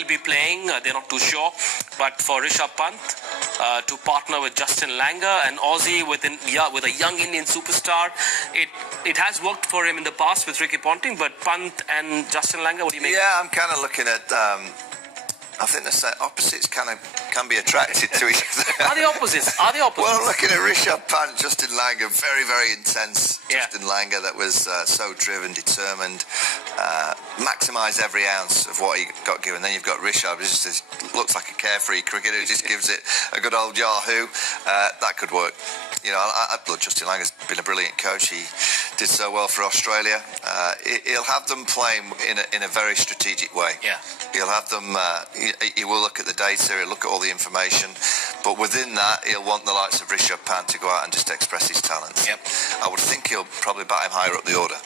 will be playing, they're not too sure, but for Rishabh Pant to partner with Justin Langer, an Aussie with a young Indian superstar. It has worked for him in the past with Ricky Ponting, but Pant and Justin Langer, what do you make? Yeah, I'm kind of looking at, I think the opposites can be attracted to each other. Are they opposites? Are they opposites? Well, looking at Rishabh Pant, Justin Langer, very, very intense. Yeah. Justin Langer that was so driven, determined, maximised every ounce of what he got given. Then you've got Rishabh, who just looks like a carefree cricketer who just gives it a good old Yahoo. That could work. You know, Justin Langer's been a brilliant coach. He did so well for Australia. He'll have them playing in a very strategic way. Yeah. He'll have them. He will look at the data. He'll look at all the information, but within that, he'll want the likes of Rishabh Pant to go out and just express his talents. Yep. I would think he'll probably bat him higher up the order.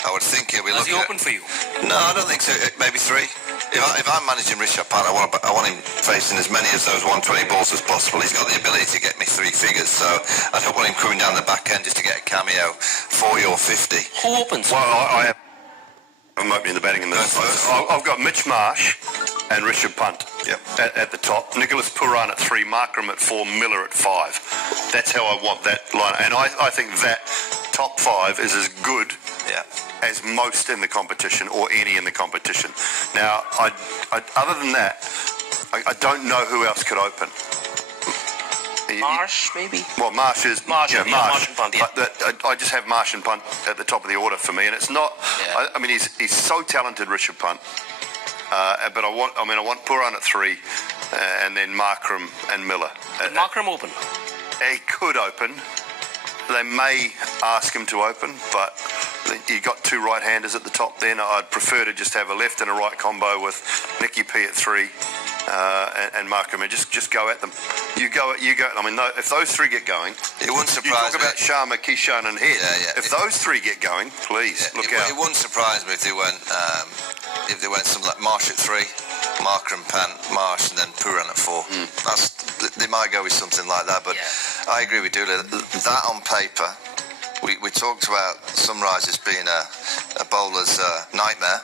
I would think he'll be looking. Is he open for you? No, I don't think so. Maybe three. If I'm managing Rishabh Pant, I want him facing as many of those 120 balls as possible. He's got the ability to get me three figures, so I don't want him coming down the back end just to get a cameo, 40 or 50. Who opens? Well, I'm opening the batting in the I've got Mitch Marsh and Rishabh Pant at the top. Nicholas Pooran at 3, Markram at 4, Miller at 5. That's how I want that line. And I think that top 5 is as good as most in the competition or any in the competition. Now, other than that, I don't know who else could open. Marsh, maybe? Well, Marsh is... Marsh and Pant, yeah. I just have Marsh and Pant at the top of the order for me, and it's not... Yeah. I mean, he's so talented, Rishabh Pant, but I want Pooran at 3, and then Markram and Miller. Markram open? He could open. They may ask him to open, but you got 2 right-handers at the top then. I'd prefer to just have a left and a right combo with Nicky P at 3 and Markram, and just go at them. You go. I mean, if those three get going, it wouldn't you surprise talk me. about Sharma, Kishan, and Head. Yeah. If those three get going, please look out. It wouldn't surprise me if they went something like Marsh at 3, Markram, Pant, Marsh, and then Puran at 4. They might go with something like that, but I agree with Dooley. That on paper, we talked about Sunrisers being a bowler's nightmare.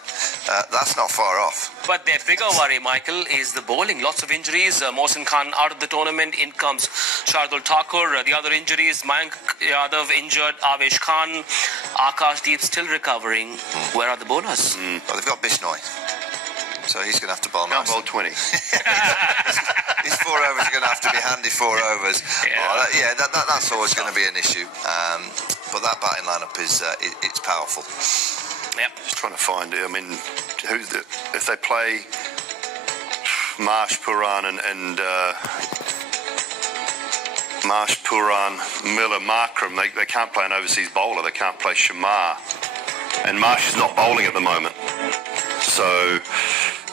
That's not far off. But their bigger worry, Michael, is the bowling. Lots of injuries. Mohsin Khan out of the tournament. In comes Shardul Thakur. The other injuries, Mayank Yadav injured. Avesh Khan. Akash Deep still recovering. Where are the bowlers? Well, they've got Bishnoi. So he's going to have to bowl Can't nice. bowl 20. His 4 overs are going to have to be handy 4 overs. That's always going to be an issue. But that batting lineup is it's powerful. Yep. Just trying to find. I mean, if they play Marsh, Puran, and Marsh, Puran, Miller, Markram, they can't play an overseas bowler. They can't play Shamar, and Marsh is not bowling at the moment. So,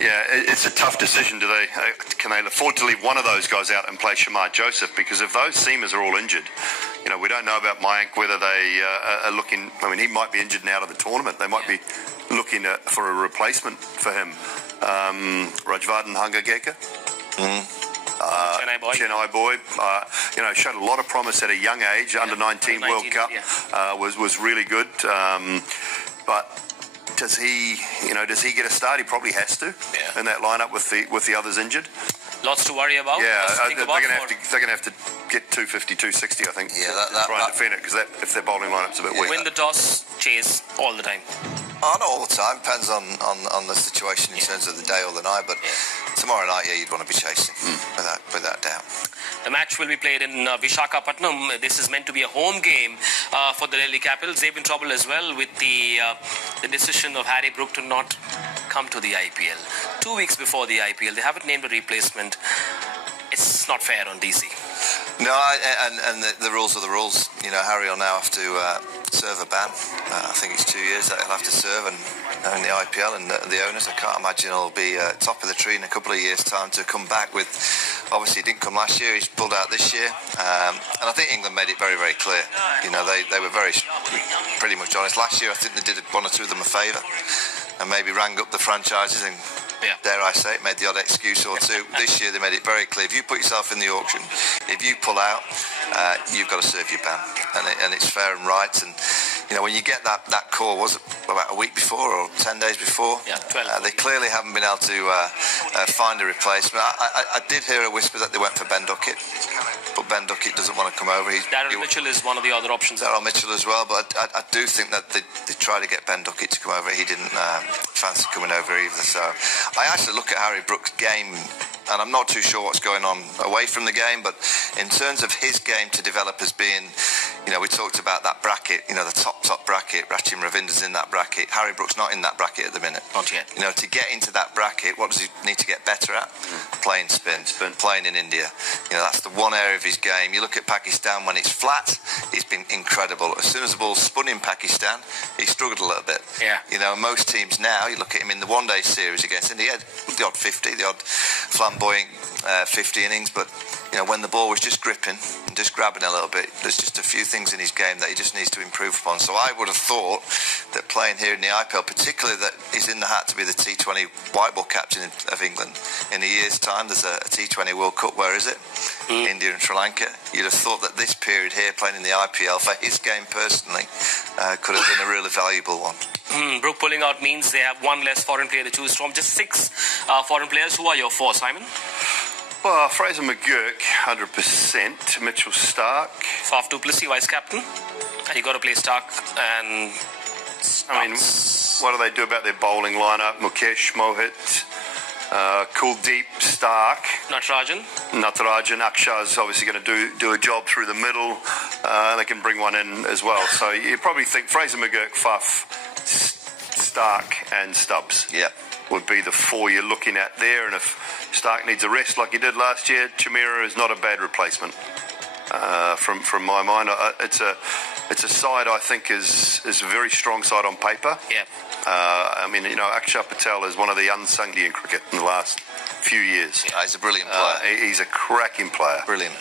yeah, it's a tough decision. Can they afford to leave one of those guys out and play Shamar Joseph? Because if those seamers are all injured, we don't know about Mayank, whether they are looking. I mean, he might be injured now out of the tournament. They might be looking for a replacement for him. Rajvardhan Hangageka. Chennai boy, showed a lot of promise at a young age. Under 19 World Cup was really good. But does he get a start? He probably has to in that lineup with the others injured. Lots to worry about. Yeah, they're going to have to get 250, 260, I think, to try and defend it, because if their bowling lineup's a bit weak. Win the toss, chase all the time. Oh, not all the time. Depends on the situation in terms of the day or the night. But tomorrow night, you'd want to be chasing, without doubt. The match will be played in Visakhapatnam. This is meant to be a home game for the Delhi Capitals. They've been in trouble as well with the decision of Harry Brook to not come to the IPL. 2 weeks before the IPL, they haven't named a replacement. It's not fair on DC. No, and the rules are the rules. Harry will now have to serve a ban. I think it's 2 years that he'll have to serve, and in the IPL and the owners, I can't imagine he'll be top of the tree in a couple of years' time to come back with. Obviously, he didn't come last year. He's pulled out this year, and I think England made it very, very clear. They were pretty much honest. Last year, I think they did one or two of them a favour, and maybe rang up the franchises and, dare I say it, made the odd excuse or two. This year, they made it very clear. If you put yourself in the auction, if you pull out, you've got to serve your ban, and it's fair and right. And when you get that call, was it about a week before or 10 days before? Yeah, 12. They clearly haven't been able to find a replacement. I did hear a whisper that they went for Ben Duckett, but Ben Duckett doesn't want to come over. Darryl Mitchell is one of the other options. Darryl Mitchell as well, but I do think that they tried to get Ben Duckett to come over. He didn't fancy coming over either. So I actually look at Harry Brook's game, and I'm not too sure what's going on away from the game, but in terms of his game to develop as being, we talked about that bracket, the top bracket. Rachin Ravinder's in that bracket. Harry Brook's not in that bracket at the minute. Not yet. To get into that bracket, what does he need to get better at? Playing spin, playing in India. That's the one area of his game. You look at Pakistan, when it's flat, he's been incredible. As soon as the ball's spun in Pakistan, he struggled a little bit. Yeah. Most teams now, you look at him in the one-day series against India, he had the odd 50, the odd flamboyant 50 innings, but when the ball was just gripping and just grabbing a little bit, there's just a few things in his game that he just needs to improve upon. So I would have thought that playing here in the IPL, particularly that he's in the hat to be the T20 white ball captain of England in a year's time. There's a T20 World Cup, where is it? India and Sri Lanka. You'd have thought that this period here playing in the IPL for his game personally could have been a really valuable one. Brook pulling out means they have one less foreign player to choose from. Just 6 foreign players. Who are your 4, Simon? Well, Fraser McGurk, 100%. Mitchell Stark. Faf du Plessis, vice captain. And you got to play Stark and I mean, what do they do about their bowling lineup? Mukesh, Mohit, Kuldeep, Stark, Natarajan. Akshar's obviously going to do a job through the middle. They can bring one in as well. So you probably think Fraser McGurk, Faf, Stark and Stubbs would be the 4 you're looking at there. And if Stark needs a rest like he did last year, Chimera is not a bad replacement from my mind. It's a side I think is a very strong side on paper. Yeah. I mean, you know, Akshar Patel is one of the unsung Indian cricket in the last few years. He's a brilliant player. He's a cracking player. Brilliant.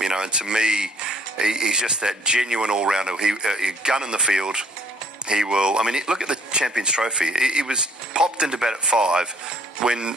You know, and to me, he's just that genuine all-rounder. He gun in the field. He will. I mean, look at the Champions Trophy. He was popped into bat at 5 when